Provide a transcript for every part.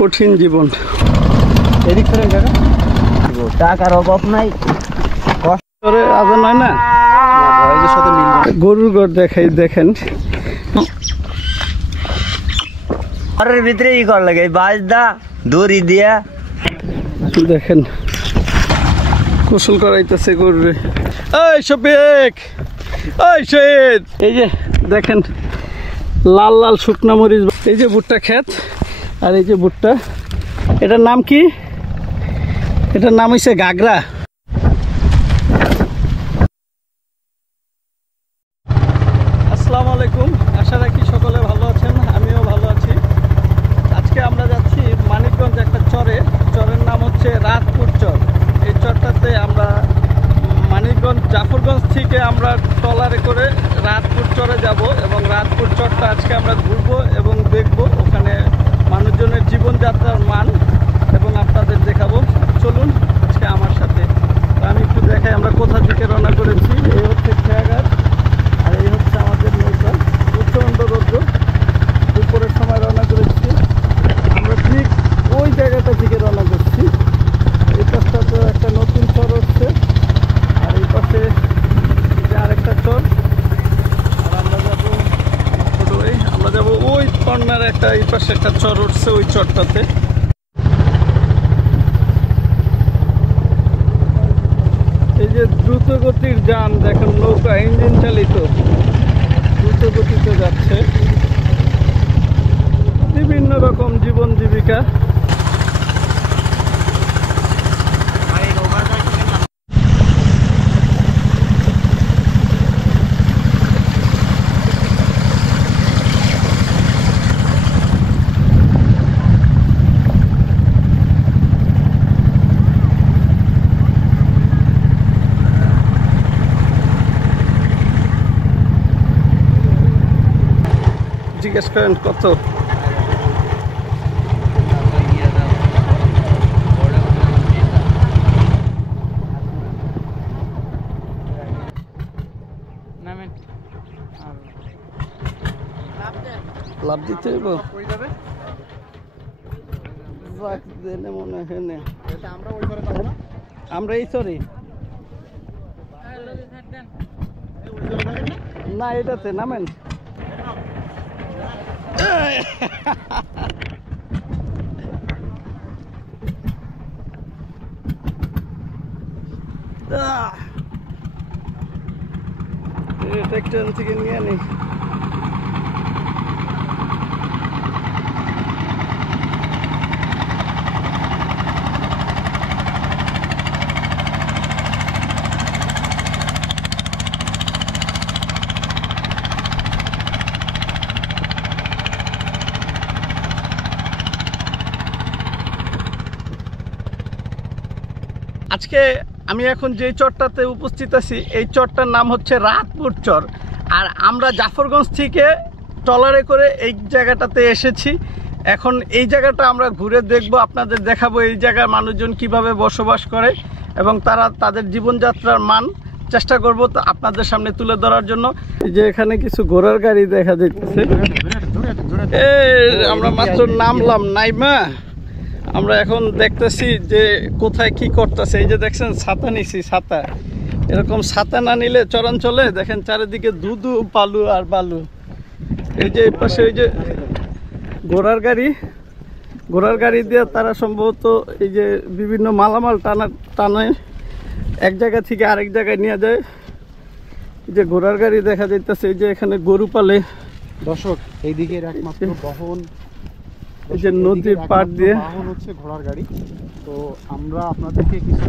কঠিন জীবন। এদিক করে টাকার অভাব নাই, কষ্ট করে আজান হয় না, ভয়ের সাথে মিলবে। গরুর ঘর দেখাই, দেখেন ঘরের ভিতরে ই কর লাগে, বাঁশ দা দড়ি দিয়া দেখেন গোসল করাইতেছে গরুরে। এই শফিক, এই শহীদ, এই যে দেখেন লাল লাল শুকনা মরিচ, এই যে ভুট্টা ক্ষেত, আর এই যে ভুট্টা, এটার নাম কি? এটার নাম হচ্ছে গাগরা। আসসালামু আলাইকুম, আশা রাখি সকলে ভালো আছেন, আমিও ভালো আছি। আজকে আমরা যাচ্ছি মানিকগঞ্জ একটা চরে, চরের নাম হচ্ছে রাতপুর চর। এই চরটাতে আমরা মানিকগঞ্জ জাফরগঞ্জ থেকে আমরা ট্রলারে করে রাতপুর চরে যাব, এবং রাতপুর চরটা আজকে আমরা ঘুরবো এবং দেখবো ওখানে মানুষজনের জীবনযাত্রার মান, এবং আপনাদের দেখাবো। চলুন আজকে আমার সাথে। আমি একটু দেখাই আমরা কোথা থেকে রওনা করেছি। এই হচ্ছে খেয়াঘাট, আর এই হচ্ছে আমাদের নৌকা। প্রচণ্ড রৌদ্র, দুপুরের সময় রওনা করেছি আমরা, ঠিক ওই জায়গাটা থেকে রওনা করছি। এই পাশটাতে একটা নতুন চর হচ্ছে, আর এই পাশে আরেকটা চর। আর আমরা যাবো ওই কর্নার একটা, এই পাশে একটা চর উঠছে, ওই চরটাতে। এই যে দ্রুত গতির যান দেখেন, নৌকা ইঞ্জিন চালিত, দ্রুত গতিতে যাচ্ছে। বিভিন্ন রকম জীবন জীবিকা। জিজ্ঞেস করেন কত? লাভ দিতে হইব, মনে হয় আমরা এই সরি না, এটাতে নামেন। ট্রাক্টর থেকে নিয়ে নি। আজকে আমি এখন যে চরটাতে উপস্থিত আছি, এই চরটার নাম হচ্ছে রাতপুর চর। আর আমরা জাফরগঞ্জ থেকে ট্রলারে করে এই জায়গাটাতে এসেছি। এখন এই জায়গাটা আমরা ঘুরে দেখব, আপনাদের দেখাবো এই জায়গার মানুষজন কিভাবে বসবাস করে এবং তারা তাদের জীবনযাত্রার মান চেষ্টা করব তো আপনাদের সামনে তুলে ধরার জন্য। এই যে এখানে কিছু ঘোড়ার গাড়ি দেখা যাচ্ছে। আমরা মাত্র নামলাম, নাইমা আমরা এখন দেখতেছি যে কোথায় কি করতেছে। এই যে দেখছেন ছাতা নিছি, ছাতা, এরকম ছাতা না নিলে চরাঞ্চলে দেখেন চারিদিকে ধুধু বালু আর বালু। এই যে এই পাশে ওই যে ঘোড়ার গাড়ি দিয়ে তারা সম্ভবত এই যে বিভিন্ন মালামাল টানে এক জায়গা থেকে আরেক জায়গায় নিয়ে যায়। এই যে ঘোড়ার গাড়ি দেখা যাইতেছে। এই যে এখানে গরু পালে দর্শক, এইদিকে একমাত্র বহন, এই যে নদীর পাড় দিয়ে বাহন হচ্ছে ঘোড়ার গাড়ি। তো আমরা আপনাদেরকে কিছু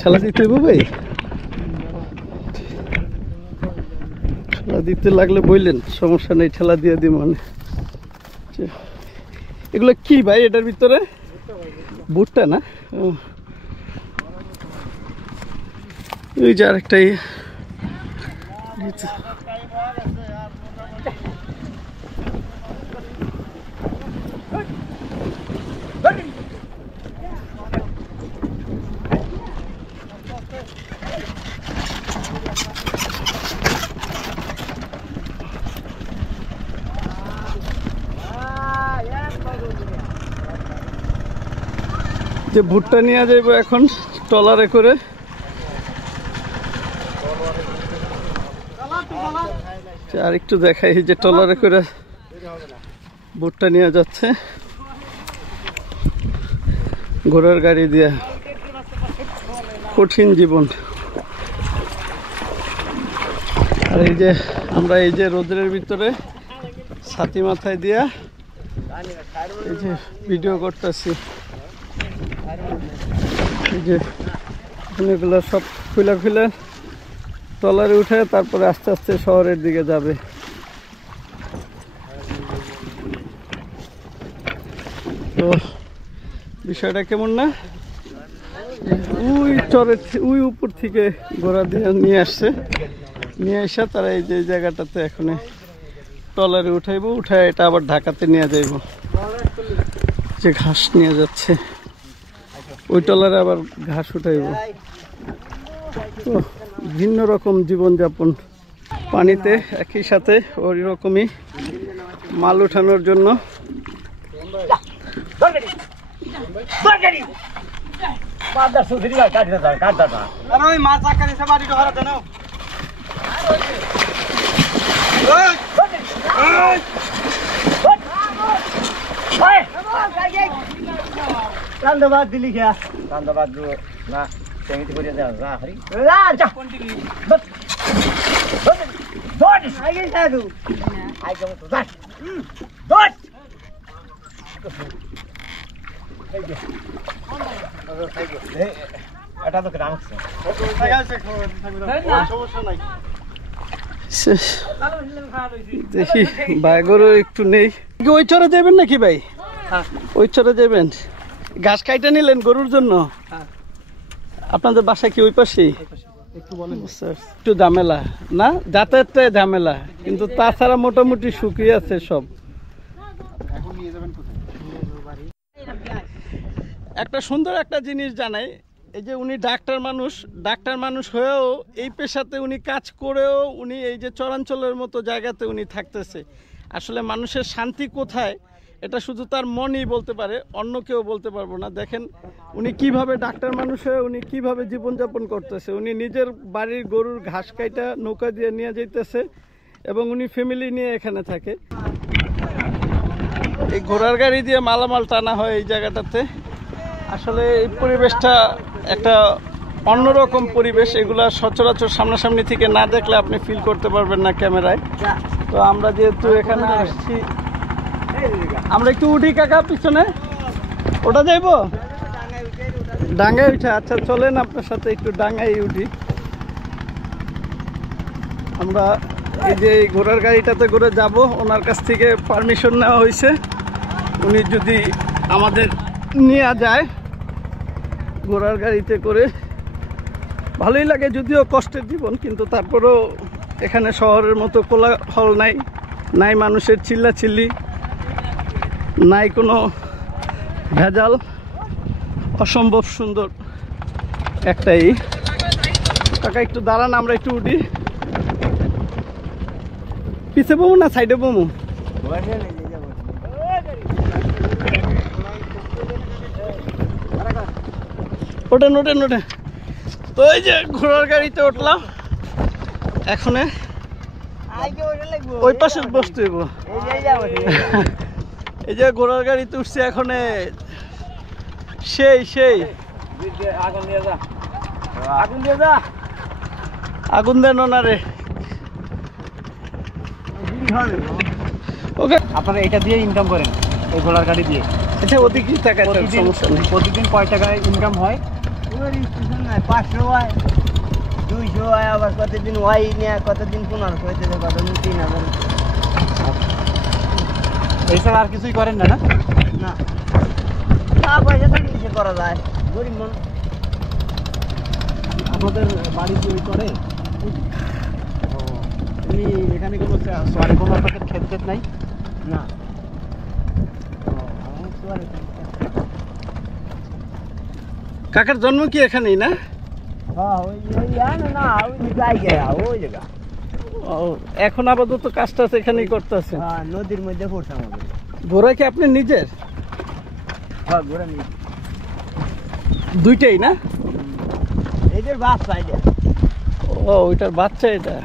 ঠেলা দিতে হইব ভাই, ঠেলা দিতে লাগলে বললেন, সমস্যা নেই, ঠেলা দিয়ে দিই। মানে এগুলো কি ভাই? এটার ভিতরে ভুট্টা না? ওই যে আরেকটাই যে ভুট্টা নিয়ে যাইব এখন ট্রলারে করে। আর একটু দেখাই যে ট্রলারে করে ভুট্টা নিয়ে যাচ্ছে ঘোড়ার গাড়ি দিয়ে। কঠিন জীবন। আর এই যে আমরা এই যে রোদের ভিতরে ছাতি মাথায় দিয়া এই যে ভিডিও করতেছি। এই যে এগুলো সব খুলে খুলে ট্রলারে উঠে তারপরে আস্তে আস্তে শহরের দিকে যাবে। তো বিষয়টা কেমন না, ওই চরের ওই উপর থেকে ঘোড়া দিয়ে নিয়ে আসছে, নিয়ে এসে তারা এই যে জায়গাটাতে এখন ট্রলারে উঠাইব, উঠায় এটা আবার ঢাকাতে নিয়ে যাইব। যে ঘাস নিয়ে যাচ্ছে ওই ট্রলারে আবার ঘাস উঠাইব। তো ভিন্ন রকম জীবনযাপন, পানিতে একই সাথে ওই রকমই মাল উঠানোর জন্য। রান্দাবাদ দিলি খেয়া রান্দাবাদ না সেমিতি করে দেওয়া না হরি যা কন্টিনিউ বাট দট আই গেল দাদু আই যাবো তো দট দট এটা তো গ্রাম দেখি বাইগরও একটু নেই। ওই চরে যাবেন নাকি ভাই? ওই চরে যাবেন, ঘাস কাইটা নিলেন গরুর জন্য। আপনাদের বাসা কি ওই পাশেই? একটু ঝামেলা না, যাতায়াতটা ঝামেলা, কিন্তু তাছাড়া মোটামুটি শুকিয়ে আছে সব। একটা সুন্দর একটা জিনিস জানাই, এই যে উনি ডাক্তার মানুষ হয়েও এই পেশাতে উনি কাজ করেও উনি এই যে চরাঞ্চলের মতো জায়গাতে উনি থাকতেছে। আসলে মানুষের শান্তি কোথায় এটা শুধু তার মনই বলতে পারে, অন্য কেউ বলতে পারবো না। দেখেন উনি কিভাবে ডাক্তার মানুষ হয়ে উনি কিভাবে জীবনযাপন করতেছে। উনি নিজের বাড়ির গরুর ঘাস কাইটা নৌকা দিয়ে নিয়ে যাইতেছে এবং উনি ফ্যামিলি নিয়ে এখানে থাকে। এই ঘোড়ার গাড়ি দিয়ে মালামাল টানা হয় এই জায়গাটাতে। আসলে এই পরিবেশটা একটা অন্যরকম পরিবেশ, এগুলা সচরাচর সামনাসামনি থেকে না দেখলে আপনি ফিল করতে পারবেন না ক্যামেরায়। তো আমরা যেহেতু এখানে আসছি, আমরা একটু উঠি কাকা পিছনে, ওটা যাইবো ডাঙ্গায় উঠে। আচ্ছা চলেন আপনার সাথে একটু ডাঙ্গায় উঠি। আমরা এই যে ঘোড়ার গাড়িটাতে করে যাব, ওনার কাছ থেকে পারমিশন নেওয়া হয়েছে, উনি যদি আমাদের নিয়ে যায় ঘোড়ার গাড়িতে করে। ভালোই লাগে, যদিও কষ্টের জীবন, কিন্তু তারপরেও এখানে শহরের মতো কোলাহল নাই, নাই মানুষের চিল্লাচিল্লি, নাই কোনো ভেজাল, অসম্ভব সুন্দর একটাই। কাকা একটু দাঁড়ান, আমরা একটু উঠি। পিছে বমু না সাইডে বমু? ওঠেন ওঠেন ওঠেন। তো এই যে ঘোড়ার গাড়িতে উঠলাম, এখন ওই পাশে বসতে হইব। এই যে ঘোড়ার গাড়িতে উঠছে এখন, সেই সেই আগুন দিয়ে যা, আগুন দিয়ে যা, আগুন দেন না রে। ওকে, আপনারা এটা দিয়ে ইনকাম করেন, এই ঘোড়ার গাড়ি দিয়ে? আচ্ছা ওদিকে টাকা সমস্যা নেই। প্রতিদিন কয় টাকা ইনকাম হয়? 500 হয়, 200 হয়, আবার কতদিন হয় না, কতদিন 1500 হইতে, কতদিন 3000। এছাড়া আর কিছুই করেন না? না না, তা পয়সা তো কিছু করা যায়, গরিব মানুষ। আপনাদের বাড়ি কি ওই করে? উনি এখানে কোনো সরি কোনো আপনাদের ক্ষেত ক্ষেত নাই? না, কাকার জন্ম কি এখানেই না? হ্যাঁ ওই না ওই জায়গা, ওই জায়গা। ও, এখন আপাতত কাজটা এখানেই করতেছে। হ্যাঁ, নদীর মধ্যে পড়ছে আমাদের। ঘোড়া কি আপনি নিজের? হ্যাঁ, ঘোড়া নিয়ে। দুইটাই না? এইটার বাচ্চা এটা। ও ওইটার বাচ্চা এটা।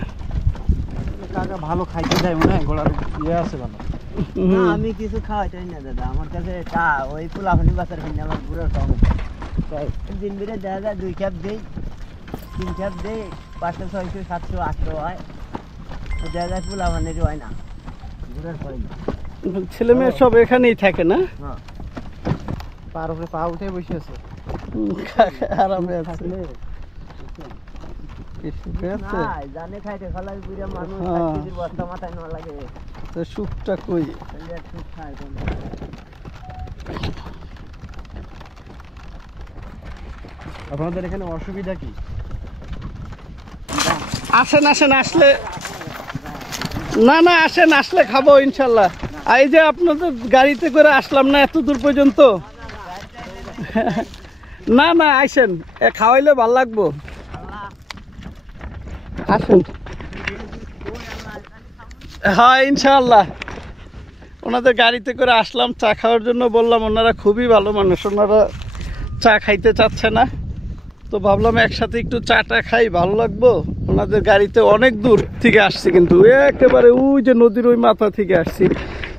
কাকা ভালো খাইতে দেয় মনে হয়, ঘোড়ার ইয়ে আছে ভালো। না আমি কিছু খাওয়াইতেই না দাদা, আমার কাছে ওই পোলাপানি বাচ্চার কিনে আমার বুড়োর খাওয়া দিন বেড়ে দেখা যায় 2 খেপ দেই 3 খেপ দেই 500 600 700 800 হয়, তো দেখা যায় পোলাপানির হয় না, বুড়োর হয় না। ছেলে মেয়ে সব এখানেই থাকে না? হ্যাঁ পার উপরে পা উঠে বসে আছে। আরামে আছে। না জানে খাইতে খালাই বুড়া মানুষ, হ্যাঁ। 5 কেজির বস্তা মাথায় নেওয়া লাগে, তো সুখটা কই? তাহলে আর সুখ খায় কোন? আপনাদের এখানে অসুবিধা কি? আসেন আসেন, আসলে না না আসেন, আসলে খাবো ইনশাল্লাহ। এই যে আপনাদের গাড়িতে করে আসলাম না এত দূর পর্যন্ত। না না আইসেন, খাওয়াইলে ভাল লাগবো। আসেন। হ্যাঁ ইনশাআল্লাহ। ওনাদের গাড়িতে করে আসলাম চা খাওয়ার জন্য, বললাম ওনারা খুবই ভালো মানুষ, ওনারা চা খাইতে চাচ্ছে না, তো ভাবলাম একসাথে একটু চাটা খাই, ভালো লাগবো। ওনাদের গাড়িতে অনেক দূর থেকে আসছি, কিন্তু একেবারে ওই যে নদীর ওই মাথা থেকে আসছি,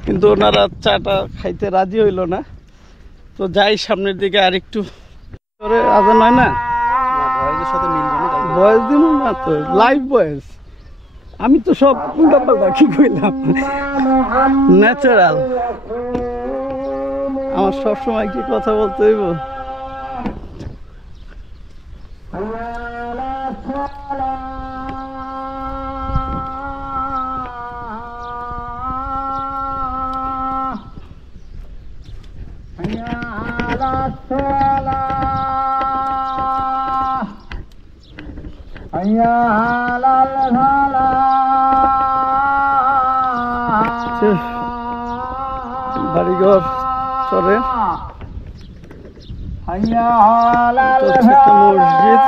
কিন্তু ওনারা চাটা খাইতে রাজি হইল না। তো যাই সামনের দিকে আর একটু করে, আজান হয় না, বয়সের সাথে মিলবে না, তাই বয়স দিন না তো, লাইভ বয়স। আমি তো সব উল্টা পাল্টা কি কইলাম, ন্যাচারাল। আমার সবসময় কি কথা বলতে হইব? বাড়িঘর চরে, মসজিদ।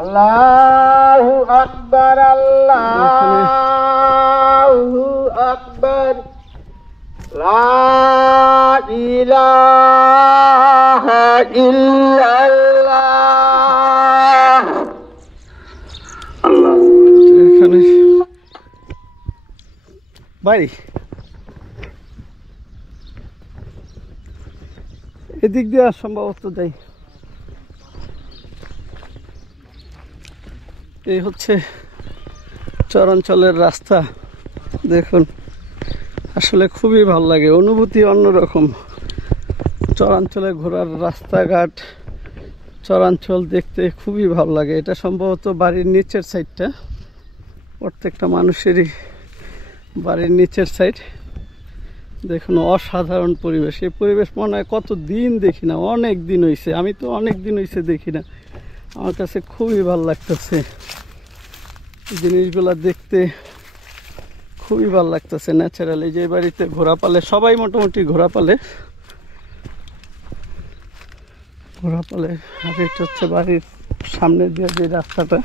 আল্লাহু আকবার, আল্লাহু আকবার, লা ইলাহা ইল্লাল্লাহ। এখানে বাড়ি, এদিক দিয়ে সম্ভবত যাই। এই হচ্ছে চরাঞ্চলের রাস্তা, দেখুন আসলে খুবই ভালো লাগে, অনুভূতি অন্যরকম। চরাঞ্চলে ঘোরার রাস্তাঘাট, চরাঞ্চল দেখতে খুবই ভালো লাগে। এটা সম্ভবত বাড়ির নিচের সাইডটা, প্রত্যেকটা মানুষেরই বাড়ির নিচের সাইড। দেখুন অসাধারণ পরিবেশ, এই পরিবেশ মনে হয় কত দিন দেখি না, অনেক দিন হয়েছে, আমি তো অনেক দিন হয়েছে দেখি না। আমার কাছে খুবই ভালো লাগতেছে জিনিসগুলা দেখতে, খুবই ভালো লাগতেছে ন্যাচারাল। এই যে বাড়িতে ঘোড়া পালে, সবাই মোটামুটি ঘোড়া পালে, আর এটা হচ্ছে বাড়ির সামনে দিয়ে যে রাস্তাটা,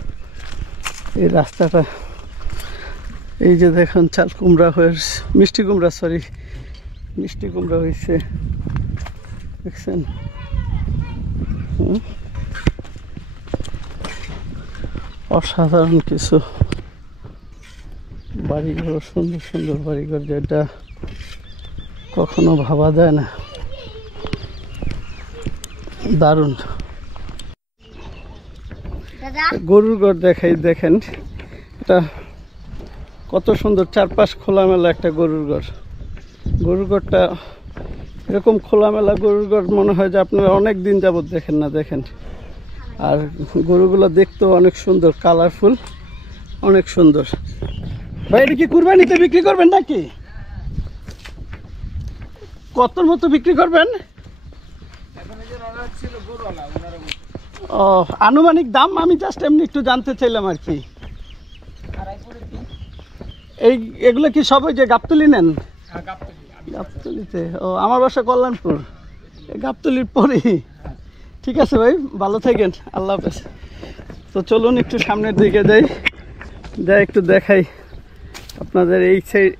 এই রাস্তাটা, এই যে দেখুন চাল কুমড়া হয়ে, মিষ্টি কুমড়া, সরি মিষ্টি কুমড়া হয়েছে, দেখছেন? অসাধারণ কিছু বাড়িঘর, সুন্দর সুন্দর বাড়িঘর, যেটা কখনো ভাবা যায় না, দারুণ। গরুর ঘর দেখাই, দেখেন এটা কত সুন্দর, চারপাশ খোলামেলা একটা গরুর ঘর। গরুর ঘরটা এরকম খোলামেলা গরুর ঘর মনে হয় যে আপনারা অনেক দিন যাবত দেখেন না, দেখেন। আর গরুগুলো দেখতেও অনেক সুন্দর, কালারফুল, অনেক সুন্দর। ভাই এটা কি কুরবানিতে বিক্রি করবেন নাকি? কতর মতো বিক্রি করবেন? ও আনুমানিক দাম আমি জাস্ট এমনি একটু জানতে চাইলাম আর কি। এগুলো কি সবাই যে গাবতলি নেন? গাবতলিতে? ও আমার বাসা কল্যাণপুর, গাবতলির পরেই। ঠিক আছে ভাই, ভালো থাকেন, আল্লাহ হাফেজ। তো চলুন একটু সামনের দিকে যাই, একটু দেখাই আপনাদের।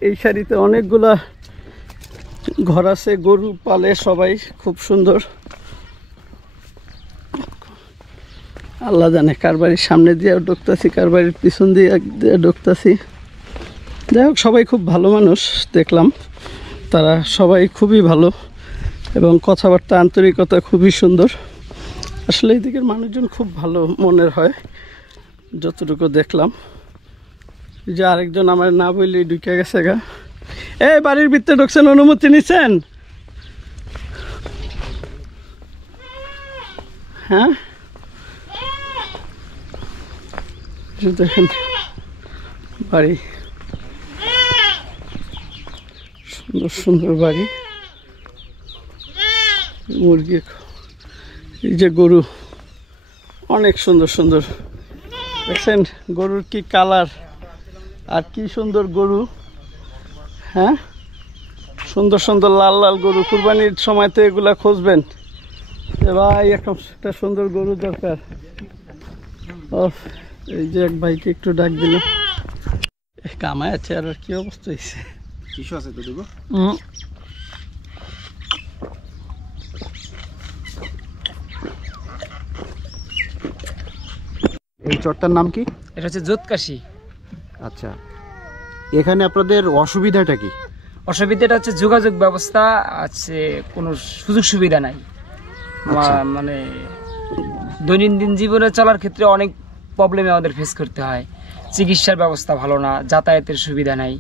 এই সারিতে অনেকগুলা ঘর আছে, গরু পালে সবাই, খুব সুন্দর। আল্লাহ জানে কার বাড়ির সামনে দিয়ে ঢুকতেছি, কার বাড়ির পিছন দিয়ে ঢুকতেছি। যাই হোক, সবাই খুব ভালো মানুষ দেখলাম, তারা সবাই খুবই ভালো এবং কথাবার্তা আন্তরিকতা খুবই সুন্দর। আসলে এই দিকের মানুষজন খুব ভালো মনের হয় যতটুকু দেখলাম। যে আরেকজন আমার না বললেই ঢুকে গেছে গা। এই বাড়ির ভিতরে ঢুকছেন, অনুমতি নিছেন? হ্যাঁ, দেখেন বাড়ি, সুন্দর সুন্দর বাড়ি, মুরগি, এই যে গরু, অনেক সুন্দর সুন্দর। দেখছেন গরুর কি কালার, আর কি সুন্দর গরু। হ্যাঁ, সুন্দর সুন্দর লাল লাল গরু। কুরবানির সময় তো এগুলা খুঁজবেন যে ভাই একটা সুন্দর গরু দরকার। এই যে এক ভাইকে একটু ডাক দিল, কামায় আছে। আর কি অবস্থা হয়েছে, কিছু আছে তো দেবো। এই চরটার নাম কি? এটা হচ্ছে জোতকাশি। আচ্ছা, এখানে আপনাদের অসুবিধাটা কি? অসুবিধাটা হচ্ছে যোগাযোগ ব্যবস্থা আছে, কোনো সুযোগ সুবিধা নাই। আচ্ছা। মানে দৈনন্দিন জীবনে চলার ক্ষেত্রে অনেক প্রবলেমে আমাদের ফেস করতে হয়। চিকিৎসার ব্যবস্থা ভালো না, যাতায়াতের সুবিধা নাই,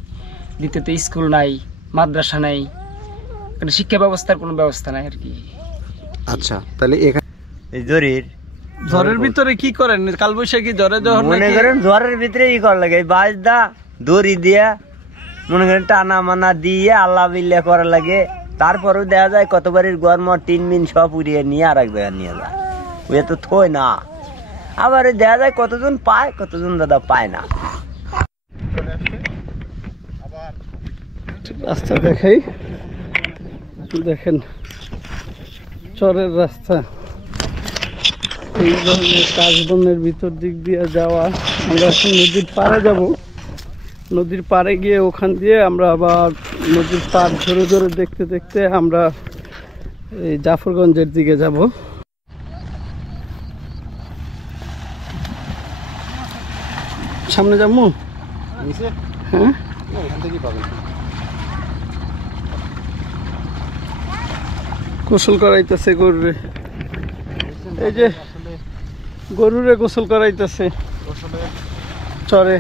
দ্বিতীয়ত স্কুল নাই, মাদ্রাসা নাই, মানে শিক্ষা ব্যবস্থার কোনো ব্যবস্থা নাই আর কি। আচ্ছা, তাহলে এখানে এই জরির ঝড়ের ভিতরে কি করেন? কালবৈশাখী ঝড়ে যখন মনে করেন ঝড়ের ভিতরে ই করা লাগে, বাঁশ দা দড়ি দিয়া মনে করেন টানা মানা দিয়ে আল্লাহ বিল্লাহ করা লাগে। তারপরেও দেখা যায় কতবারের গরম টিন মিন সব উড়িয়ে নিয়ে আর এক জায়গায় নিয়ে যায়, ওই তো থই না। আবার দেখা যায় কতজন পায়, কতজন দাদা পায় না। রাস্তা দেখাই, দেখেন চরের রাস্তা, এই ধরনের কাশবনের ভিতর দিক দিয়ে যাওয়া। আমরা এখন নদীর পাড়ে যাব, নদীর পাড়ে গিয়ে ওখান দিয়ে আমরা আবার নদীর পাড় ধরে ধরে দেখতে দেখতে আমরা এই জাফরগঞ্জের দিকে যাব। সামনে যাবো। হ্যাঁ, এখান থেকেই পাবেন। গোসল করাইতেছে গরুরে, এই যে গরুরে গোসল করাইতেছে চরে।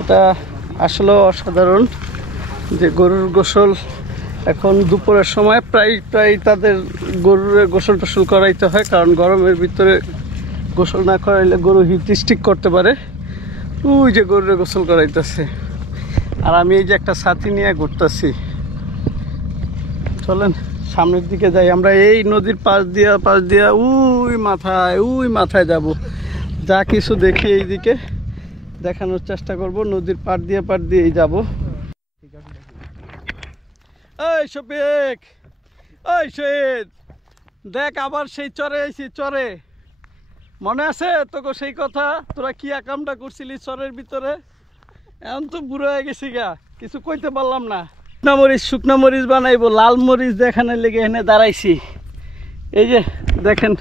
এটা আসলে অসাধারণ যে গরুর গোসল এখন দুপুরের সময় প্রায় তাদের গরুরে গোসল টোসল করাইতে হয়, কারণ গরমের ভিতরে গোসল না করাইলে গরু হিটস্ট্রিক করতে পারে। ওই যে গরুরে গোসল করাইতেছে, আর আমি এই যে একটা ছাতি নিয়ে ঘুরতেছি। চলেন সামনের দিকে যাই, আমরা এই নদীর পাশ দিয়া ওই মাথায় যাব। যা কিছু দেখি এইদিকে দেখানোর চেষ্টা করব, নদীর পাড় দিয়েই যাব। এই শফিক, ওই শহীদ, দেখ আবার সেই চরে আইছি। চরে মনে আছে তোকে সেই কথা? তোরা কি আকামটা করছিলি চরের ভিতরে? এখন তো বুড়ো হয়ে গেছি গা, কিছু কইতে পারলাম না। শুকনা মরিচ বানাইবো, লাল মরিচ দেখানে লেগে এখানে দাঁড়াইছি। এই যে দেখেন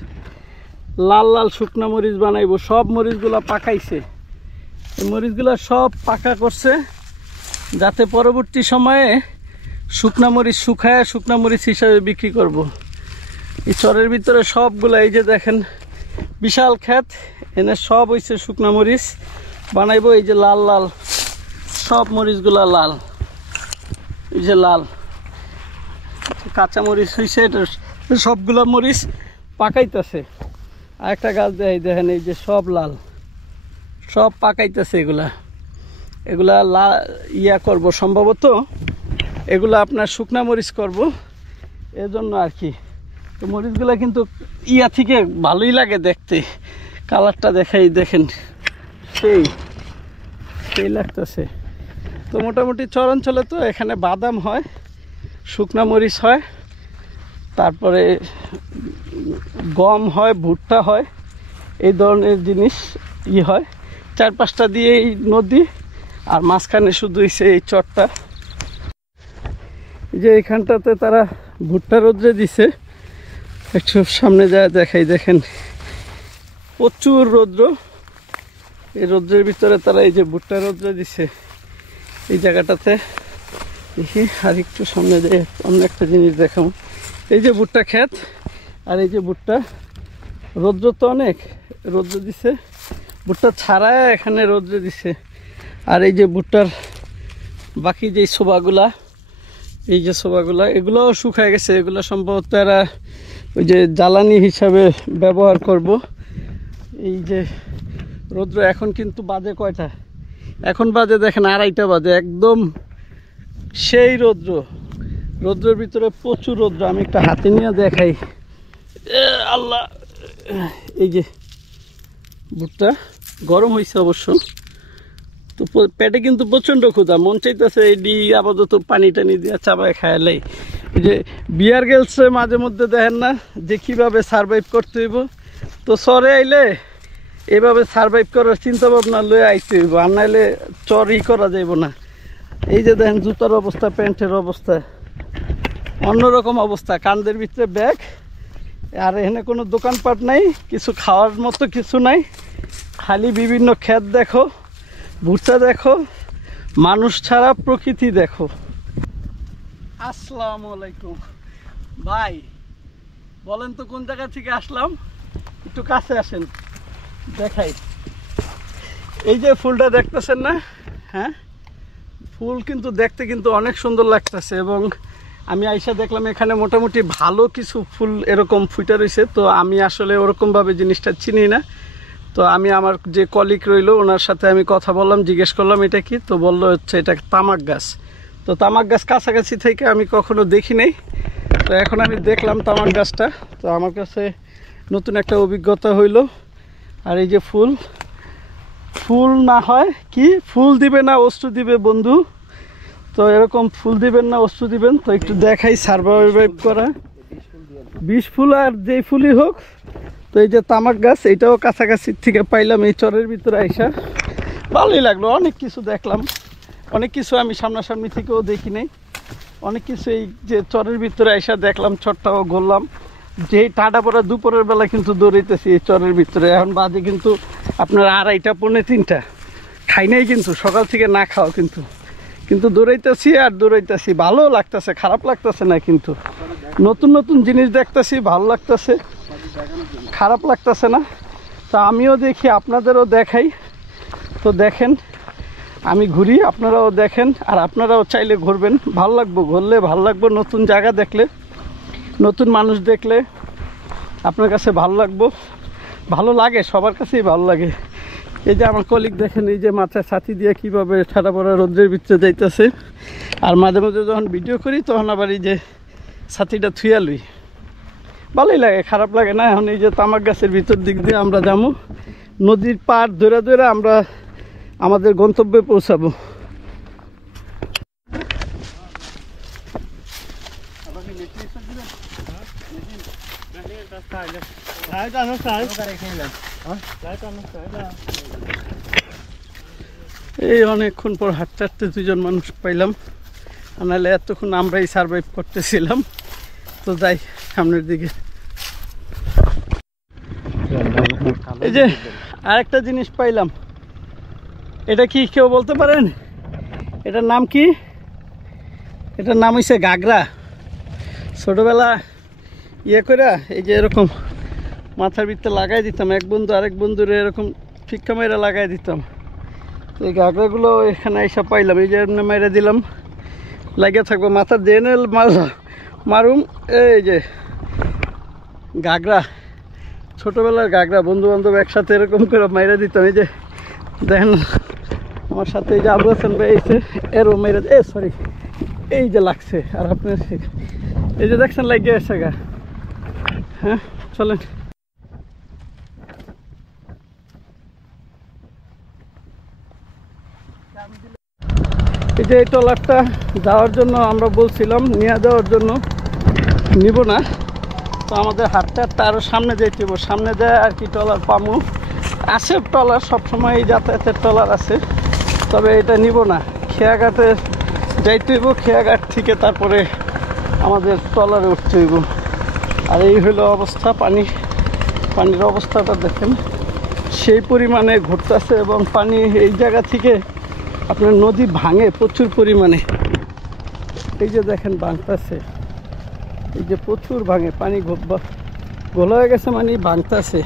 লাল লাল শুকনা মরিচ বানাইবো। সব মরিচগুলা পাকাইছে, এই মরিচগুলা সব পাকা করছে যাতে পরবর্তী সময়ে শুকনা মরিচ শুকায় শুকনা মরিচ হিসাবে বিক্রি করব। এই চরের ভিতরে সবগুলা, এই যে দেখেন বিশাল ক্ষেত, এনে সব হইছে শুকনা মরিচ বানাইবো। এই যে লাল লাল সব মরিচগুলা লাল, এই যে লাল কাঁচা মরিচ হয়েছে, এটা সবগুলা মরিচ পাকাইতেছে। আর একটা গাছ দেখেন, এই যে সব লাল, সব পাকাইতেছে। এগুলা ইয়া করব, সম্ভবত এগুলা আপনার শুকনা মরিচ করব, এজন্য আর কি। তো মরিচগুলা কিন্তু ইয়া থেকে ভালোই লাগে দেখতে, কালারটা দেখেন সেই লাগতেছে। তো মোটামুটি চরাঞ্চলে তো এখানে বাদাম হয়, শুকনা মরিচ হয়, তারপরে গম হয়, ভুট্টা হয়, এই ধরনের জিনিস হয়। চারপাশটা দিয়ে এই নদী, আর মাঝখানে শুধু হইছে এই চরটা। এই যে এইখানটাতে তারা ভুট্টা রোদ্রে দিছে, একটু সামনে যায় দেখাই, দেখেন প্রচুর রৌদ্র। এই রৌদ্রের ভিতরে তারা এই যে ভুট্টা রৌদ্রে দিছে এই জায়গাটাতে। দেখি আর একটু সামনে যায়, অন্য একটা জিনিস দেখাও। এই যে ভুট্টা ক্ষেত, আর এই যে ভুট্টা, রৌদ্র তো অনেক রৌদ্র দিছে, ভুট্টা ছাড়ায় এখানে রৌদ্রে দিছে। আর এই যে ভুট্টার বাকি যে শোভাগুলা, এই যে শোভাগুলা, এগুলোও শুকায় গেছে। এগুলো সম্ভবত এরা ওই যে জ্বালানি হিসাবে ব্যবহার করব। এই যে রৌদ্র এখন কিন্তু বাজে কয়টা, এখন বাজে দেখেন 2:30 বাজে, একদম সেই রৌদ্র। রৌদ্রের ভিতরে প্রচুর রৌদ্র। আমি একটা হাতে নিয়ে দেখাই, আল্লাহ। এই যে ভুট্টা গরম হয়েছে অবশ্য, তো পেটে কিন্তু প্রচণ্ড ক্ষুধা, মন চাইতেছে এডি আপাতত পানি টানি দিয়ে চাবায় খায়ালাই। ওই যে বিয়ার গেলসে মাঝে মধ্যে দেখেন না যে কীভাবে সারভাইভ করতে হইব, তো শহরে আইলে এভাবে সারভাইভ করার চিন্তা ভাবনা লয়ে আইতে হইব, আর নাইলে চরই করা যাইব না। এই যে দেখেন জুতার অবস্থা, প্যান্টের অবস্থা, অন্যরকম অবস্থা, কান্দের ভিতরে ব্যাগ, আর এখানে কোনো দোকানপাট নাই, কিছু খাওয়ার মতো কিছু নাই, খালি বিভিন্ন ক্ষেত দেখো, ভুট্টা দেখো, মানুষ ছাড়া প্রকৃতি দেখো। আসসালামু আলাইকুম ভাই, বলেন তো কোন জায়গা থেকে আসলাম, একটু কাছে আসেন দেখাই। এই যে ফুলটা দেখতেছেন না, হ্যাঁ ফুল কিন্তু দেখতে কিন্তু অনেক সুন্দর লাগতেছে, এবং আমি আইসা দেখলাম এখানে মোটামুটি ভালো কিছু ফুল এরকম ফুটে রয়েছে। তো আমি আসলে ওরকমভাবে জিনিসটা চিনি না, তো আমি আমার যে কলিগ রইল ওনার সাথে আমি কথা বললাম, জিজ্ঞেস করলাম এটা কি, তো বললো হচ্ছে এটা তামাক গাছ। তো তামাক গাছ কাছাকাছি থেকে আমি কখনো দেখি নাই, তো এখন আমি দেখলাম তামাক গাছটা, তো আমার কাছে নতুন একটা অভিজ্ঞতা হইল। আর এই যে ফুল, ফুল না হয় কি, ফুল দিবে না অস্ত্র দিবে বন্ধু, তো এরকম ফুল দিবেন না অস্ত্র দিবেন। তো একটু দেখাই সারভাইভ করা 20 ফুল আর যেই ফুলই হোক। তো এই যে তামাক গাছ, এইটাও কাছাকাছি থেকে পাইলাম এই চরের ভিতরে আইসা, ভালোই লাগলো। অনেক কিছু দেখলাম, অনেক কিছু আমি সামনাসামনি থেকেও দেখি নাই, অনেক কিছু এই যে চরের ভিতরে আইসা দেখলাম, চরটাও ঘুরলাম। যেই টাটা পড়া দুপুরের বেলা কিন্তু দৌড়াইতেছি এই চরের ভিতরে, এখন বাজে কিন্তু আপনার 2:30 পৌনে 3টা, খাই নাই কিন্তু সকাল থেকে না খাওয়া, কিন্তু দৌড়াইতেছি আর দৌড়াইতেছি, ভালো লাগতেছে, খারাপ লাগতেছে না, কিন্তু নতুন নতুন জিনিস দেখতেছি, ভালো লাগতেছে, খারাপ লাগতেছে না। তো আমিও দেখি, আপনাদেরও দেখাই, তো দেখেন আমি ঘুরি, আপনারাও দেখেন, আর আপনারাও চাইলে ঘুরবেন, ভালো লাগবো, ঘুরলে ভালো লাগবো, নতুন জায়গা দেখলে, নতুন মানুষ দেখলে আপনার কাছে ভালো লাগবো, ভালো লাগে, সবার কাছেই ভালো লাগে। এই যে আমার কলিগ দেখেন, এই যে মাথায় ছাতি দিয়ে কীভাবে ঠাডা পড়া রোদ্রের ভিতরে যাইতেছে, আর মাঝে মাঝে যখন ভিডিও করি তখন আবার এই যে ছাতিটা থুয়া লই, ভালোই লাগে, খারাপ লাগে না। এখন এই যে তামাক গাছের ভিতর দিক দিয়ে আমরা যাবো, নদীর পাড় ধরে ধরে আমরা আমাদের গন্তব্যে পৌঁছাবো। এই অনেকক্ষণ পর হাঁটতে হাঁটতে 2জন মানুষ পাইলাম, নাহলে এতক্ষণ আমরাই সার্ভাইভ করতেছিলাম। তো যাই সামনের দিকে। এই যে আরেকটা জিনিস পাইলাম, এটা কি কেউ বলতে পারেন এটার নাম কি? এটার নাম হইছে গাগরা। ছোটবেলা ইয়ে করে এই যে এরকম মাথার ভিতরে লাগাই দিতাম, এক বন্ধু আরেক বন্ধুরে এরকম ফিক্কা মেরে লাগাই দিতাম। এই গাগরাগুলো এখানে এসে পাইলাম, এই যে এমনি মেরে দিলাম, লাগিয়ে থাকবো, মাথার দেনে মারুম। এই যে গাগরা, ছোটবেলার গাগরা, বন্ধু বান্ধব একসাথে এরকম করে মেরে দিতাম। এই যে দেখেন আমার সাথে এই যে আবু হাসান ভাই এসে এরও মেরে, সরি এই যে লাগছে, আর আপনার এই যে দেখছেন লাগিয়ে এসে গা। হ্যাঁ চলেন। এই যে এই ট্রলারটা যাওয়ার জন্য আমরা বলছিলাম নিয়ে যাওয়ার জন্য, নিব না, তো আমাদের হাঁটতে হাঁটতে আরও সামনে যেতে হবে, সামনে যায় আর কি ট্রলার পামু। আছে ট্রলার, সবসময় এই যাতায়াতের ট্রলার আছে, তবে এটা নিব না। খেয়াঘাটে যাইতে হইব খেয়াঘাট থেকে, তারপরে আমাদের ট্রলারে উঠতে হইব। আর এই হলো অবস্থা, পানির অবস্থাটা দেখেন, সেই পরিমাণে ঘুরতেছে এবং পানি এই জায়গা থেকে আপনার নদী ভাঙে প্রচুর পরিমাণে। এই যে দেখেন ভাঙতেছে, এই যে প্রচুর ভাঙে, পানি গোলা হয়ে গেছে, মানে ভাঙতেছে।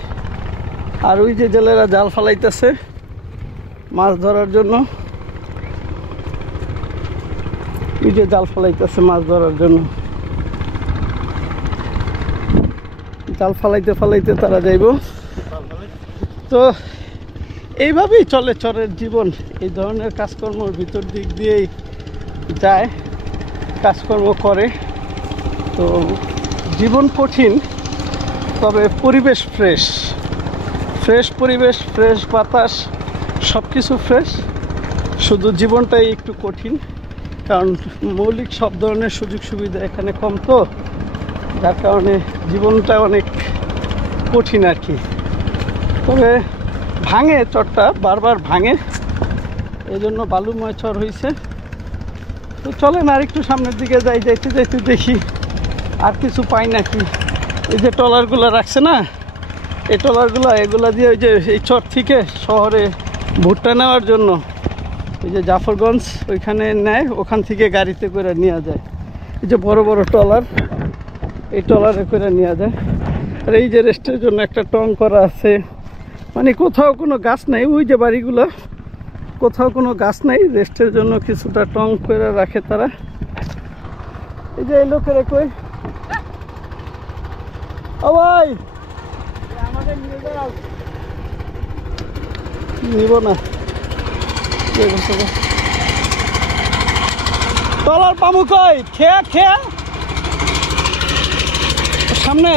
আর ওই যে জেলেরা জাল ফালাইতেছে মাছ ধরার জন্য, ওই যে জাল ফালাইতেছে মাছ ধরার জন্য। জাল ফালাইতে ফালাইতে তারা যাইব। তো এইভাবেই চলে চরের জীবন, এই ধরনের কাজকর্মের ভিতর দিক দিয়েই যায়, কাজকর্ম করে। তো জীবন কঠিন, তবে পরিবেশ ফ্রেশ, পরিবেশ, ফ্রেশ বাতাস, সব কিছু ফ্রেশ, শুধু জীবনটাই একটু কঠিন, কারণ মৌলিক সব ধরনের সুযোগ সুবিধা এখানে কম, তো যার কারণে জীবনটা অনেক কঠিন আর কি। তবে ভাঙে চরটা, বারবার ভাঙে, এই জন্য বালুময় চর হয়েছে। তো চলেন আর একটু সামনের দিকে যাই, যাইতে যাইতে দেখি আর কিছু পাই নাকি। এই যে ট্রলারগুলো রাখছে না, এই ট্রলারগুলো এগুলা দিয়ে ওই যে এই চর থেকে শহরে ভুট্টা নেওয়ার জন্য এই যে জাফরগঞ্জ ওইখানে নেয়, ওখান থেকে গাড়িতে করে নেওয়া যায়। এই যে বড় বড় ট্রলার, এই ট্রলারে করে নেওয়া যায়। আর এই যে রেস্টের জন্য একটা টং করা আছে, মানে কোথাও কোনো গাছ নাই, ওই যে বাড়িগুলো কোথাও কোনো গাছ নাই, রেস্টের জন্য কিছুটা টং করে রাখে তারা। এই যে এই লোকেরা কই, ও ভাই নিব না, ট্রলার পামু কই, খেয়া সামনে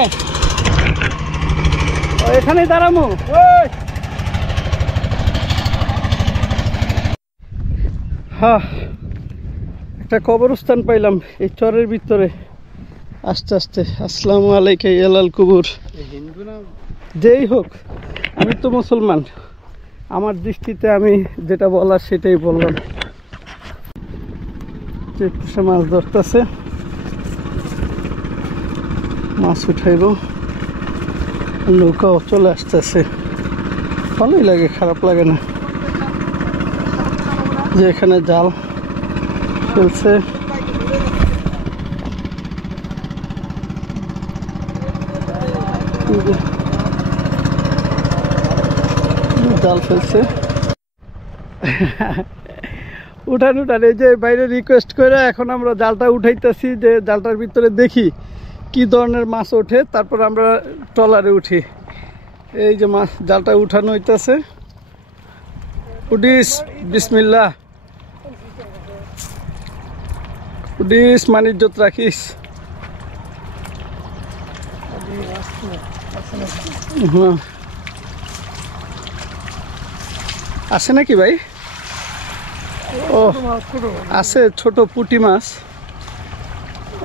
এখানেই দাঁড়ামু। হ্যাঁ, একটা কবরস্থান পাইলাম এই চরের ভিতরে আস্তে আস্তে। আসসালামু আলাইকুম ইয়ালাল কুবুর। হিন্দু না যেই হোক, আমি তো মুসলমান, আমার দৃষ্টিতে আমি যেটা বলার সেটাই বললাম। চেকপোস্টে মাছ ধরতেছে, মাছ উঠাইব, নৌকাও চলে আসতেছে, ভালোই লাগে, খারাপ লাগে না। যে এখানে জাল ফেলছে, জাল ফেলছে, উঠান। এই যে বাইরে রিকোয়েস্ট করে এখন আমরা জালটা উঠাইতেছি, যে জালটার ভিতরে দেখি কি ধরনের মাছ ওঠে, তারপর আমরা ট্রলারে উঠি। এই যে মাছ, জালটা উঠানো হইতেছে। উডিস, বিসমিল্লাহ, উডিস, মানিজ্যত রাখিস। হ্যাঁ, আছে নাকি ভাই? ও আছে, ছোট পুঁটি মাছ,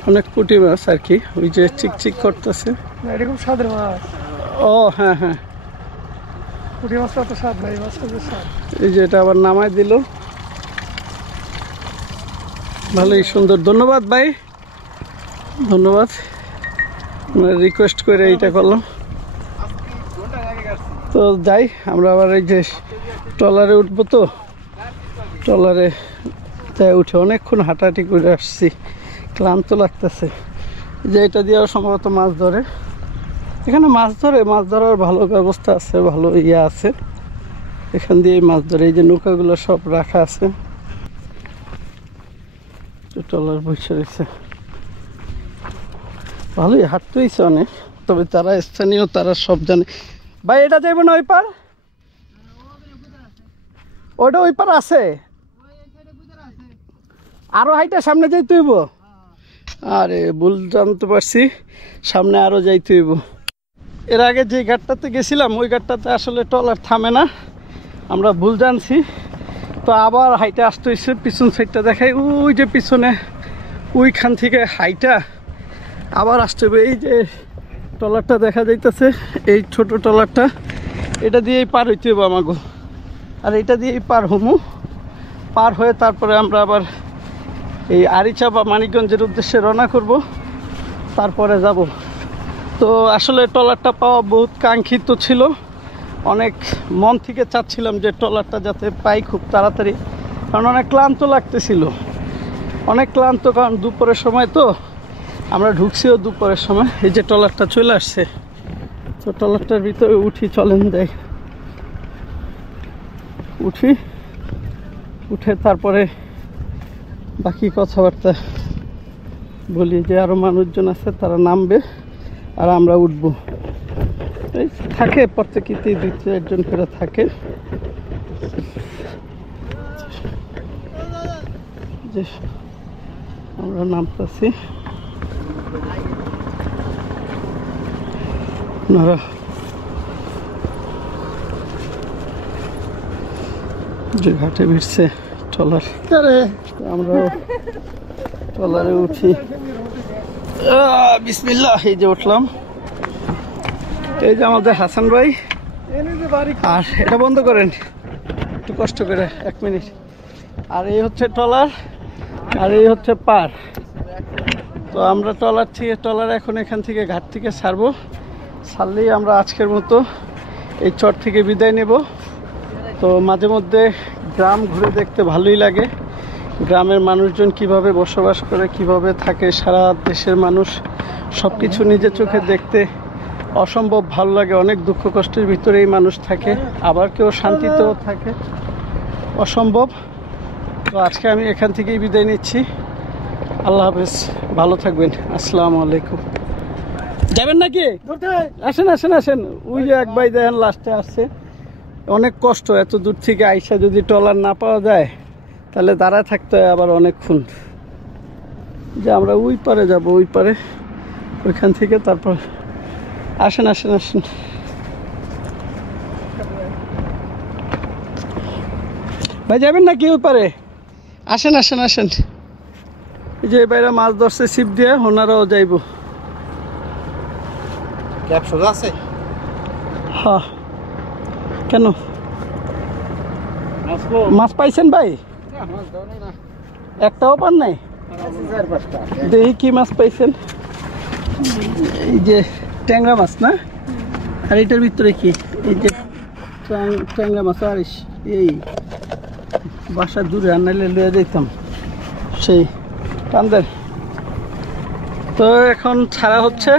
অনেক পুঁটি মাছ আর কি, ওই যে চিকচিক করতেছে। এরকম স্বাদের মাছ। ও হ্যাঁ হ্যাঁ, পুঁটি মাছটা তো স্বাদ নাই, মাছটা তো স্বাদ। এই যে এটা আবার নামায় দিল, ভালোই সুন্দর। ধন্যবাদ ভাই, ধন্যবাদ, রিকোয়েস্ট করে এইটা করলাম। তো যাই আমরা আবার এই যে ট্রলারে উঠবো, তো ট্রলারে যাই, উঠে অনেকক্ষণ হাঁটাহাঁটি করে আসছি, ক্লান্ত লাগতেছে। যে এটা দিয়েও সম্ভবত মাছ ধরে, এখানে মাছ ধরার ভালো ব্যবস্থা আছে, ভালো ইয়ে আছে, এখান দিয়েই মাছ ধরে। এই যে নৌকাগুলো সব রাখা আছে, ট্রলার বসে রয়েছে, ভালোই হাঁটতে হয়েছে অনেক। তবে যারা স্থানীয় তারা সব জানে। ভাই এটা যাইব না ওই পার, ওইটা ওই পার আছে, আরো হাইটা সামনে যাইতে হইব। আরে ভুল জানতে পারছি, সামনে আরো যাইতে হইব। এর আগে যে ঘাটটাতে গেছিলাম ওই ঘাটটাতে আসলে ট্রলার থামে না, আমরা ভুল জানছি। তো আবার হাইটা আসতে হয়েছে, পিছন সাইডটা দেখাই, ওই যে পিছনে ওইখান থেকে হাইটা আবার আসতে হবে। এই যে ট্রলারটা দেখা যাইতেছে, এই ছোট ট্রলারটা, এটা দিয়েই পার হইতে হবে আমাগো। আর এটা দিয়েই পার হমু, পার হয়ে তারপরে আমরা আবার এই আরিচা বা মানিকগঞ্জের উদ্দেশ্যে রওনা করব, তারপরে যাব। তো আসলে ট্রলারটা পাওয়া বহুত কাঙ্ক্ষিত ছিল, অনেক মন থেকে চাচ্ছিলাম যে ট্রলারটা যাতে পাই খুব তাড়াতাড়ি, কারণ অনেক ক্লান্ত লাগতেছিল, অনেক ক্লান্ত, কারণ দুপুরের সময় তো আমরা ঢুকছিও দুপুরের সময়। এই যে ট্রলারটা চলে আসছে, তো ট্রলারটার ভিতরে উঠি, চলেন দেখ উঠি, উঠে তারপরে বাকি কথাবার্তা বলি। যে আরও মানুষজন আছে তারা নামবে আর আমরা উঠবো। এই থাকে প্রত্যেকেতেই 2-4 জন করে থাকে। যে আমরা নামতেছি, আপনারা যে ঘাটে ভিড়ছে ট্রলার, আমরাও ট্রলারে উঠি। বিসমিল্লাহ, এই যে উঠলাম। এই যে আমাদের হাসান ভাই, আর এটা বন্ধ করেন একটু কষ্ট করে 1 মিনিট। আর এই হচ্ছে ট্রলার, আর এই হচ্ছে পার। তো আমরা ট্রলার এখন এখান থেকে ঘাট থেকে ছাড়বো, ছাড়লেই আমরা আজকের মতো এই চর থেকে বিদায় নেব। তো মাঝে মধ্যে গ্রাম ঘুরে দেখতে ভালোই লাগে, গ্রামের মানুষজন কিভাবে বসবাস করে, কিভাবে থাকে, সারা দেশের মানুষ, সব কিছু নিজের চোখে দেখতে অসম্ভব ভালো লাগে। অনেক দুঃখ কষ্টের ভিতরেই মানুষ থাকে, আবার কেউ শান্তিতেও থাকে, অসম্ভব। তো আজকে আমি এখান থেকেই বিদায় নিচ্ছি। আল্লাহ হাফেজ, ভালো থাকবেন, আসসালামু আলাইকুম। যাবেন নাকি? আসেন আসেন আসেন, ওই যে এক ভাই দেখেন লাস্টে আসছে। অনেক কষ্ট, এত দূর থেকে আইসা যদি ট্রলার না পাওয়া যায় তাহলে দাঁড়ায় থাকতে হয় আবার অনেকক্ষণ। যে আমরা ওই পারে যাব, ওই পারে, ওইখান থেকে তারপর আসেন আসেন আসেন। ভাই যাবেন নাকি ওই পারে? আসেন আসেন আসেন। এই যে বাইরে মাছ ধরছে ছিপ দিয়ে, ওনারাও যাইব। ক্যাপ সোজা আছে? হ্যাঁ, কেন মাছ পাইছেন ভাই? একটাও পান নাই? দেখি কি মাছ পাইছেন। এই যে ট্যাংরা মাছ না? আর এটার ভিতরে কি? এই যে ট্যাংরা মাছ। আর এই বাসা দূরে আনাইলে লয়ে যেতাম সেই টান্দের। তো এখন ছাড়া হচ্ছে।